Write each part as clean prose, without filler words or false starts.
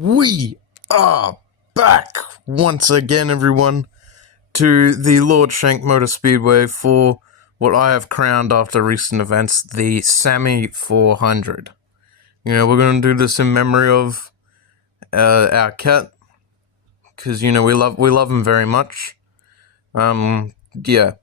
We are back once again, everyone, to the Lord Shank Motor Speedway for what I have crowned after recent events, the Sammy 400. You know, we're going to do this in memory of our cat, because, you know, we love him very much. Yeah.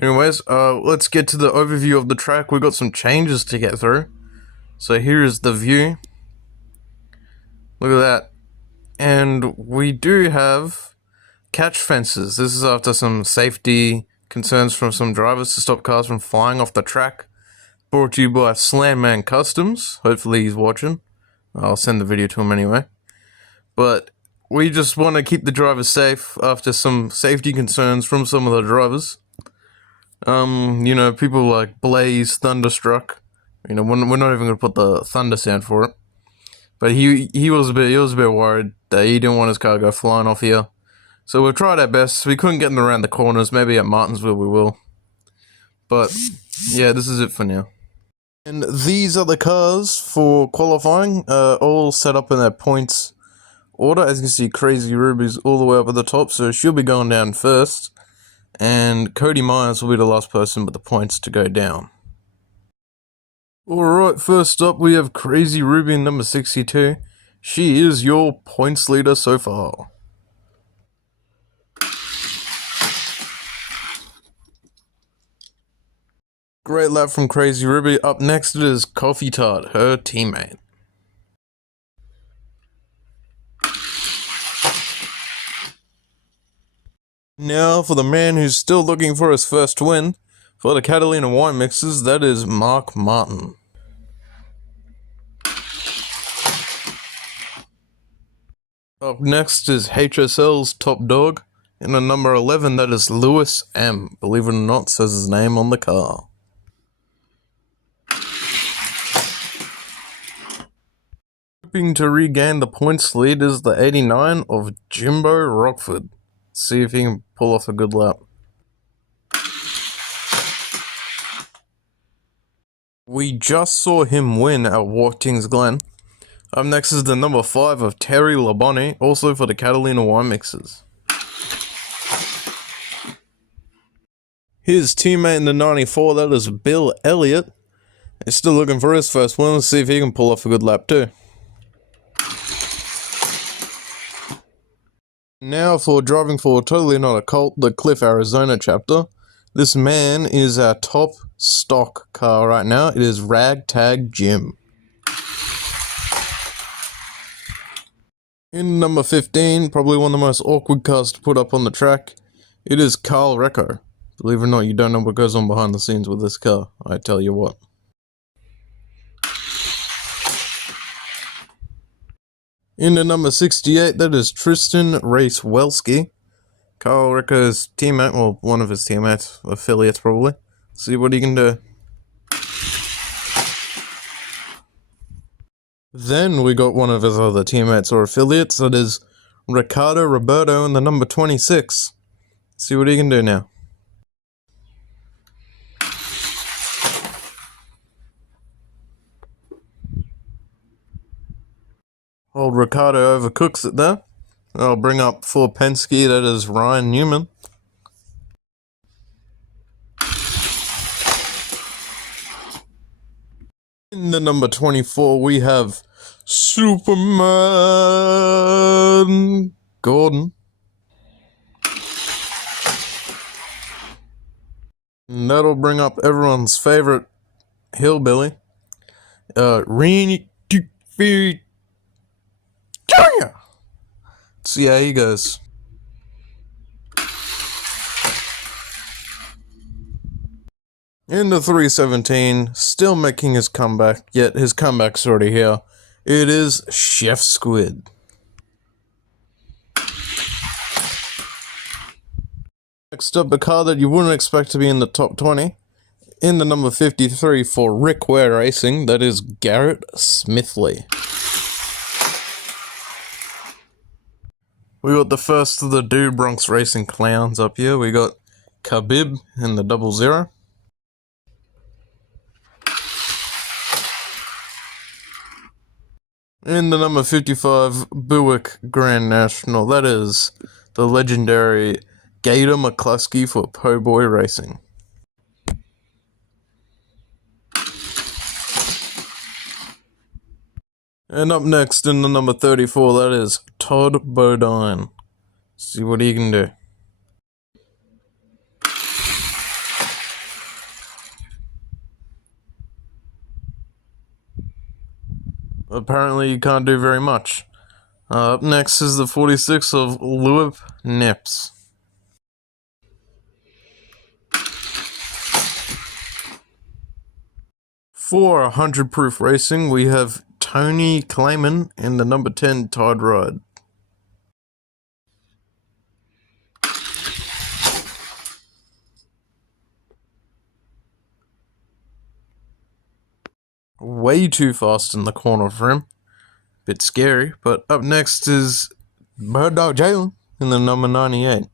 Anyways, let's get to the overview of the track. We've got some changes to get through. So here is the view. Look at that. And we do have catch fences. This is after some safety concerns from some drivers to stop cars from flying off the track. Brought to you by Slamman Customs. Hopefully he's watching. I'll send the video to him anyway. But we just want to keep the drivers safe after some safety concerns from some of the drivers. You know, people like Blaze, Thunderstruck. You know, we're not even going to put the thunder sound for it. But he was a bit worried that he didn't want his car to go flying off here. So we've tried our best. We couldn't get them around the corners. Maybe at Martinsville we will. But yeah, this is it for now. And these are the cars for qualifying, all set up in their points order. As you can see, Crazy Ruby's all the way up at the top, so she'll be going down first. And Cody Myers will be the last person with the points to go down. Alright, first up we have Crazy Ruby in number 62. She is your points leader so far. Great lap from Crazy Ruby. Up next it is Coffee Tart, her teammate. Now for the man who's still looking for his first win, for the Catalina wine mixers, that is Mark Martin. Up next is HSL's top dog. In the number 11, that is Lewis M. Believe it or not, says his name on the car. Hoping to regain the points lead is the 89 of Jimbo Rockford. See if he can pull off a good lap. We just saw him win at Watkins Glen. Up next is the number 5 of Terry Labonte, also for the Catalina wine mixers. His teammate in the 94, that is Bill Elliott. He's still looking for his first win. Let's see if he can pull off a good lap too. Now for driving for Totally Not a Cult, the Cliff, Arizona chapter. This man is our top stock car right now. It is Ragtag Jim. In number 15, probably one of the most awkward cars to put up on the track, it is Carl Recco. Believe it or not, you don't know what goes on behind the scenes with this car, I tell you what. In the number 68, that is Tristan Race-Welski. Carl Recco's teammate, well, one of his teammates, affiliates probably. See what he can do. Then we got one of his other teammates or affiliates, that is Ricardo Roberto in the number 26. See what he can do now. Old Ricardo overcooks it there. I'll bring up for Penske, that is Ryan Newman. In the number 24, we have Superman Gordon. And that'll bring up everyone's favorite hillbilly, Rennie Jr. Let's see how he goes. In the 317, still making his comeback, yet his comeback's already here. It is Chef Squid. Next up, a car that you wouldn't expect to be in the top 20. In the number 53 for Rick Ware Racing, that is Garrett Smithley. We got the first of the Do Bronx Racing clowns up here. We got Khabib in the 00. In the number 55 Buick Grand National, that is the legendary Gator McCluskey for Po' Boy Racing. And up next in the number 34, that is Todd Bodine. See what he can do. Apparently you can't do very much. Up next is the 46 of Louis Nips. For 100 Proof Racing, we have Tony Clayman in the number 10 Tide Ride. Way too fast in the corner for him. Bit scary, but up next is Bird Dog Jalen in the number 98.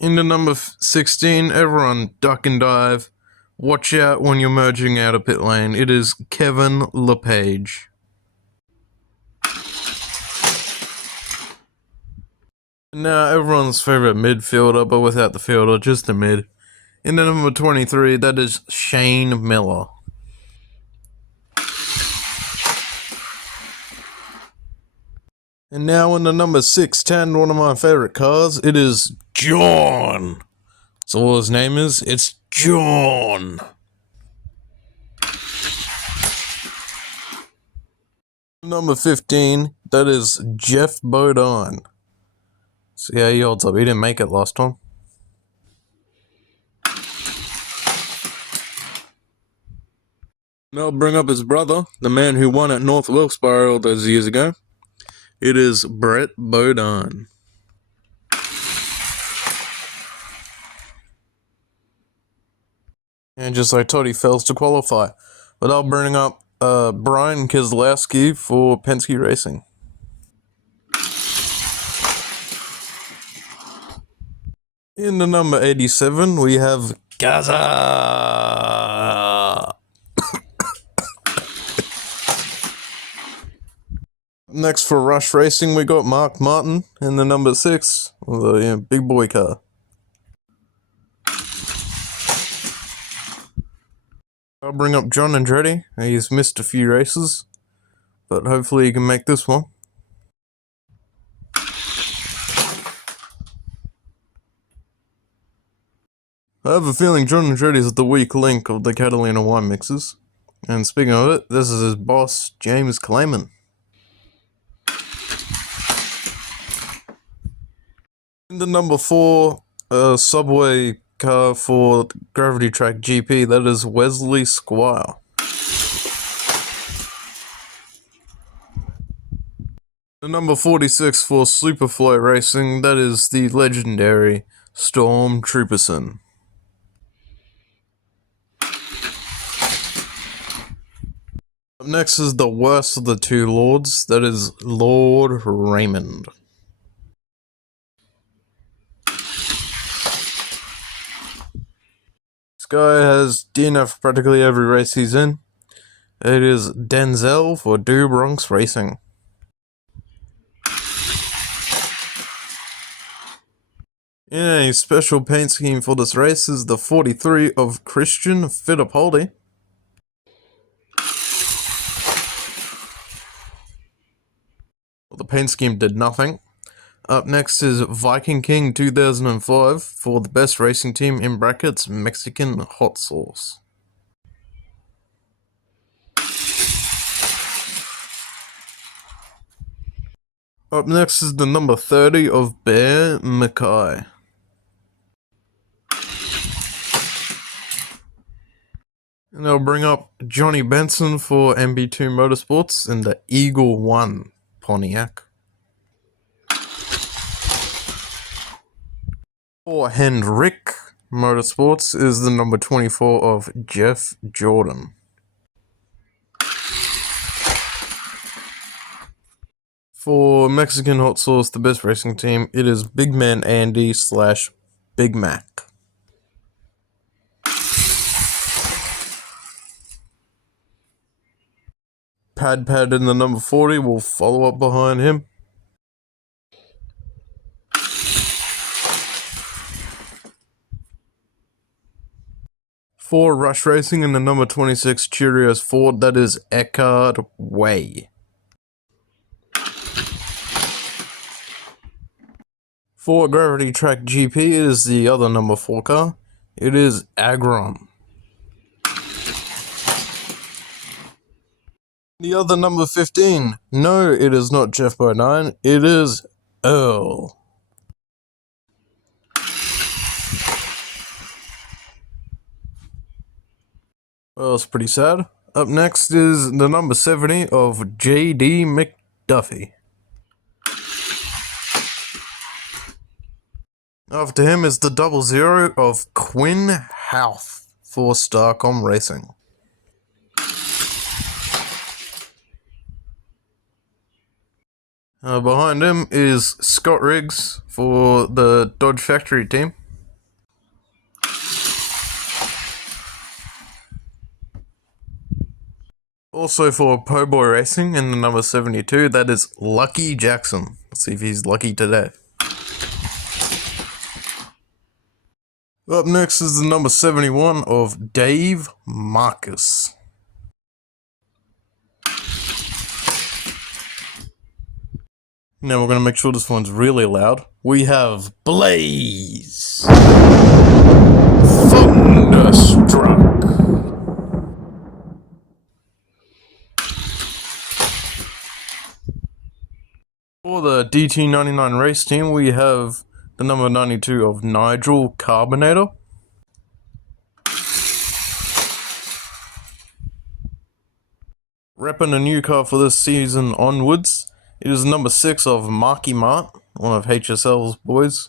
In the number 16, everyone duck and dive. Watch out when you're merging out of pit lane. It is Kevin LePage. Now, everyone's favorite midfielder, but without the fielder, just the mid. In the number 23, that is Shane Miller. And now in the number 610, one of my favorite cars, it is John. That's all his name is. It's John. Number 15, that is Jeff Bodine. See how he holds up. He didn't make it last time. Now I'll bring up his brother, the man who won at North Wilkes-Barre all those years ago. It is Brett Bodine. And just like Todd, he fails to qualify. But I'll bring up Brian Keselowski for Penske Racing. In the number 87, we have Gaza. Next for Rush Racing, we got Mark Martin in the number 6, the big boy car. I'll bring up John Andretti. He's missed a few races, but hopefully he can make this one. I have a feeling John Andretti is the weak link of the Catalina wine mixers. And speaking of it, this is his boss, James Clayman. In the number 4 subway car for Gravity Track GP, that is Wesley Squire. The number 46 for Superfly Racing, that is the legendary Storm Trooperson. Up next is the worst of the two lords, that is Lord Raymond. This guy has DNF for practically every race he's in. It is Denzel for Do Bronx Racing. In a special paint scheme for this race is the 43 of Christian Fittipaldi. Well, the paint scheme did nothing. Up next is Viking King 2005 for the best racing team in brackets Mexican Hot Sauce. Up next is the number 30 of Bear Mackay. And I'll bring up Johnny Benson for MB2 Motorsports in the Eagle 1 Pontiac. For Hendrick Motorsports is the number 24 of Jeff Jordan. For Mexican Hot Sauce, the best racing team, it is Big Man Andy / Big Mac. Pad in the number 40 will follow up behind him. For Rush Racing in the number 26 Cheerios Ford, that is Eckhart Way. For Gravity Track GP is the other number 4 car. It is Agron. The other number 15. No, it is not Jeff Bodine. It is Earl. Well, it's pretty sad. Up next is the number 70 of J.D. McDuffie. After him is the 00 of Quinn Houth for Starcom Racing. Behind him is Scott Riggs for the Dodge Factory team. Also for Po' Boy Racing in the number 72, that is Lucky Jackson. Let's see if he's lucky today. Up next is the number 71 of Dave Marcus. Now we're going to make sure this one's really loud. We have Blaze Thunderstruck. For the DT99 race team, we have the number 92 of Nigel Carbonator. Repping a new car for this season onwards, it is number 6 of Marky Mart, one of HSL's boys.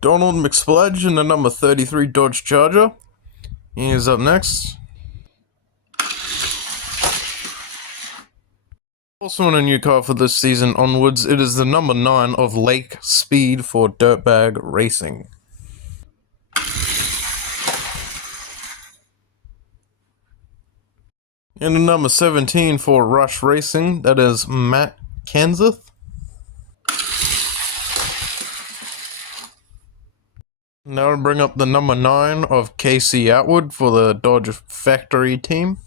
Donald McSpludge in the number 33 Dodge Charger. He is up next. Also in a new car for this season onwards, it is the number 9 of Lake Speed for Dirtbag Racing. And the number 17 for Rush Racing, that is Matt Kenseth. Now I'll bring up the number 9 of Casey Atwood for the Dodge Factory team.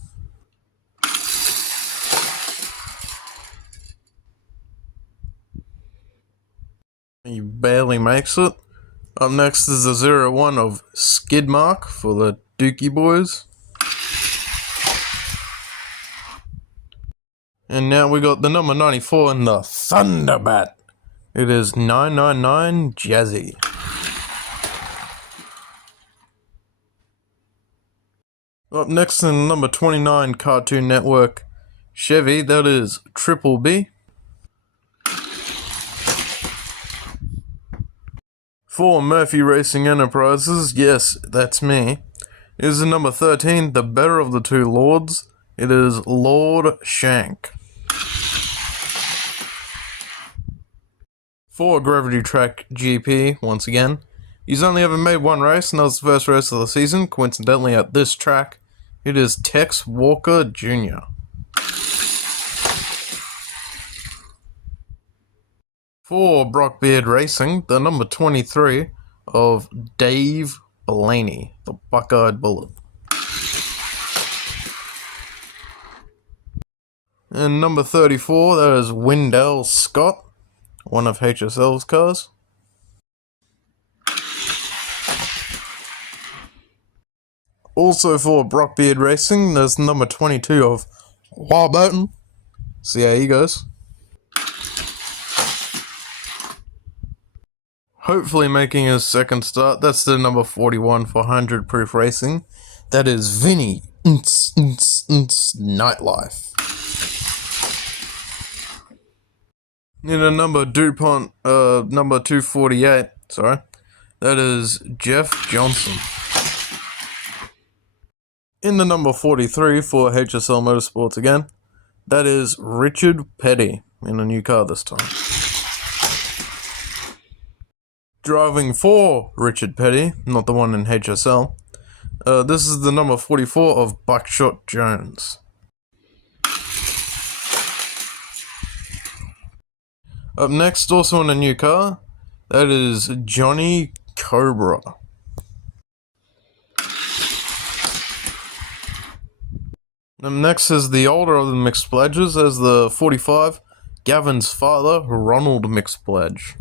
He barely makes it. Up next is the 01 of Skidmark for the Dookie boys. And now we got the number 94 in the Thunderbat. It is 999 Jazzy. Up next in number 29 Cartoon Network Chevy, that is Triple B. For Murphy Racing Enterprises, yes, that's me, is the number 13, the better of the two lords. It is Lord Shank. For Gravity Track GP, once again, he's only ever made one race, and that was the first race of the season, coincidentally at this track. It is Tex Walker Jr. For Brockbeard Racing, the number 23 of Dave Blaney, the Buck-Eyed Bullet. And number 34, that is Wendell Scott, one of HSL's cars. Also for Brockbeard Racing, there's number 22 of Warburton. See how he goes. Hopefully making his second start. That's the number 41 for 100 Proof Racing. That is Vinny Nightlife. In a number DuPont, number 248, sorry, that is Jeff Johnson. In the number 43 for HSL Motorsports again, that is Richard Petty, in a new car this time. Driving for Richard Petty, not the one in HSL, This is the number 44 of Buckshot Jones. Up next, also in a new car, that is Johnny Cobra. And next is the older of the mixed pledges as the 45, Gavin's father, Ronald Mixed Pledge.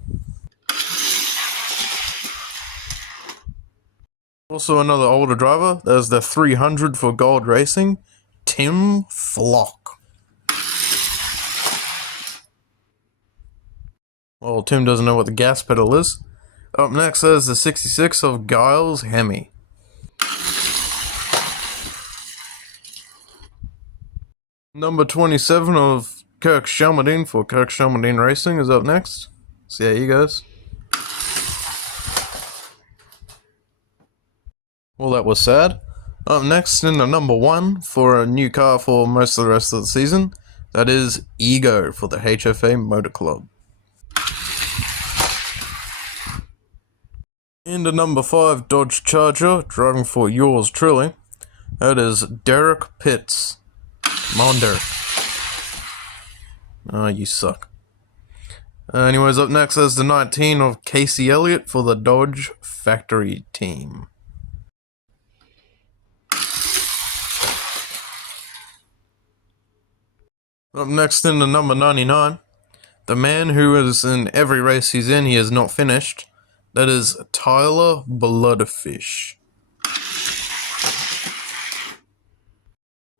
Also another older driver, there's the 300 for Gold Racing, Tim Flock. Well, Tim doesn't know what the gas pedal is. Up next there's the 66 of Giles Hemi. Number 27 of Kirk Shelmerdine for Kirk Shelmerdine Racing is up next. See how he goes. Well, that was sad. Up next in the number 1 for a new car for most of the rest of the season, that is Ego for the HFA Motor Club. In the number 5 Dodge Charger, driving for yours truly, that is Derek Pitts. Come on, Derek. Oh, you suck. Anyways, up next is the 19 of Casey Elliott for the Dodge Factory Team. Up next in the number 99, the man who is in every race he's in, he has not finished. That is Tyler Bloodfish.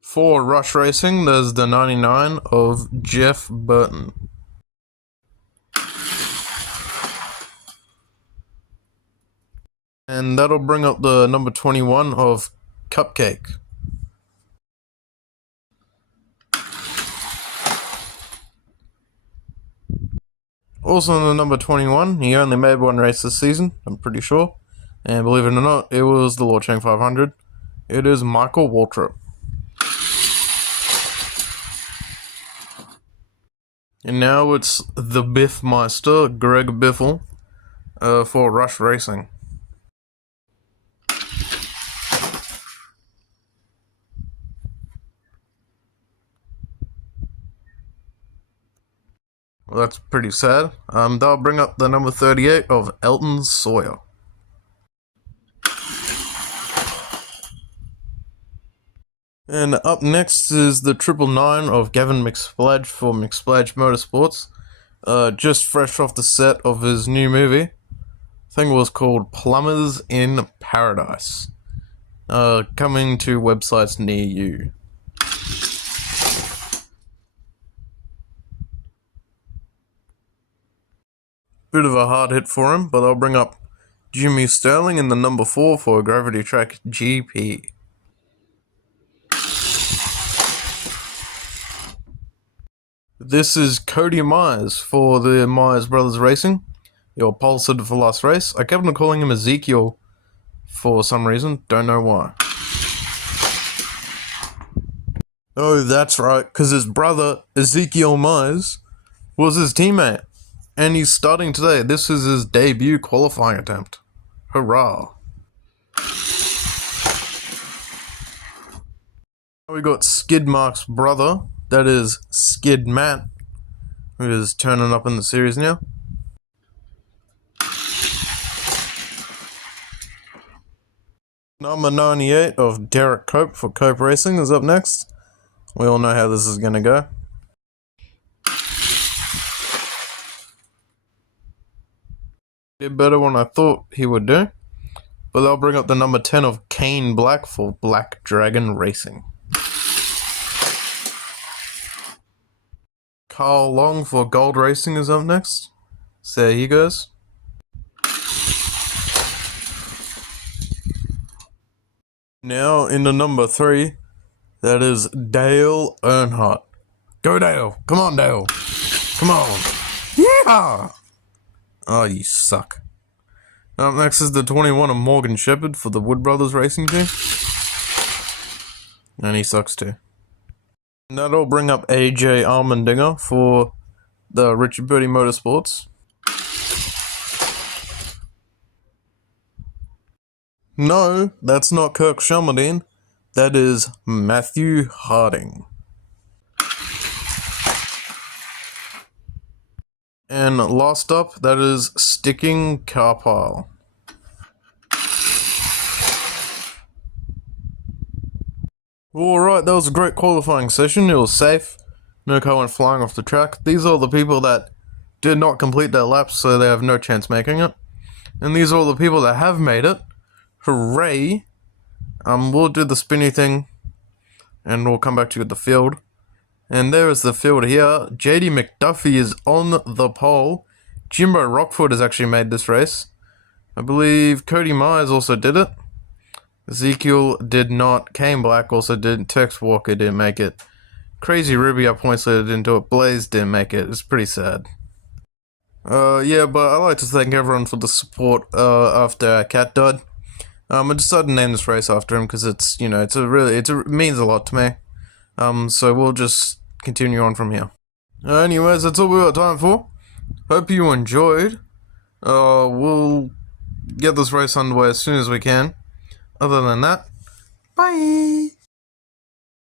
For Rush Racing, there's the 99 of Jeff Burton. And that'll bring up the number 21 of Cupcake. Also in the number 21, he only made one race this season, I'm pretty sure. And believe it or not, it was the Lord Shank 500. It is Michael Waltrip. And now it's the Biffmeister, Greg Biffle, for Rush Racing. Well, that's pretty sad. That'll bring up the number 38 of Elton Sawyer. And up next is the 999 of Gavin McSpladge for McSpladge Motorsports. Just fresh off the set of his new movie. I think it was called Plumbers in Paradise. Coming to websites near you. Bit of a hard hit for him, but I'll bring up Jimmy Sterling in the number 4 for Gravity Track GP. This is Cody Myers for the Myers Brothers Racing, your pole sitter for last race. I kept on calling him Ezekiel for some reason, don't know why. Oh, that's right, because his brother, Ezekiel Myers, was his teammate. And he's starting today. This is his debut qualifying attempt. Hurrah. We got Skid Mark's brother, that is Skid Matt, who is turning up in the series now. Number 98 of Derek Cope for Cope Racing is up next. We all know how this is going to go. Did better than I thought he would do. But they'll bring up the number 10 of Kane Black for Black Dragon Racing. Carl Long for Gold Racing is up next. So there he goes. Now in the number 3, that is Dale Earnhardt. Go Dale! Come on Dale! Come on! Yeah! Oh, you suck. Up next is the 21 of Morgan Shepherd for the Wood Brothers Racing Team. And he sucks too. And that'll bring up AJ Allmendinger for the Richard Purdy Motorsports. No, that's not Kirk Shelmerdine. That is Matthew Harding. And last up, that is Sticking Carpile. Alright, that was a great qualifying session. It was safe. No car went flying off the track. These are the people that did not complete their laps, so they have no chance making it. And these are all the people that have made it. Hooray! We'll do the spinny thing, and we'll come back to the field. And there is the field here. JD McDuffie is on the pole. Jimbo Rockford has actually made this race. I believe Cody Myers also did it. Ezekiel did not. Kane Black also didn't. Tex Walker didn't make it. Crazy Ruby up points leader didn't do it. Blaze didn't make it. It's pretty sad. Yeah, but I'd like to thank everyone for the support after Cat died. I decided to name this race after him because it means a lot to me. So we'll just continue on from here. Anyways, that's all we got time for. Hope you enjoyed. We'll get this race underway as soon as we can. Other than that, bye!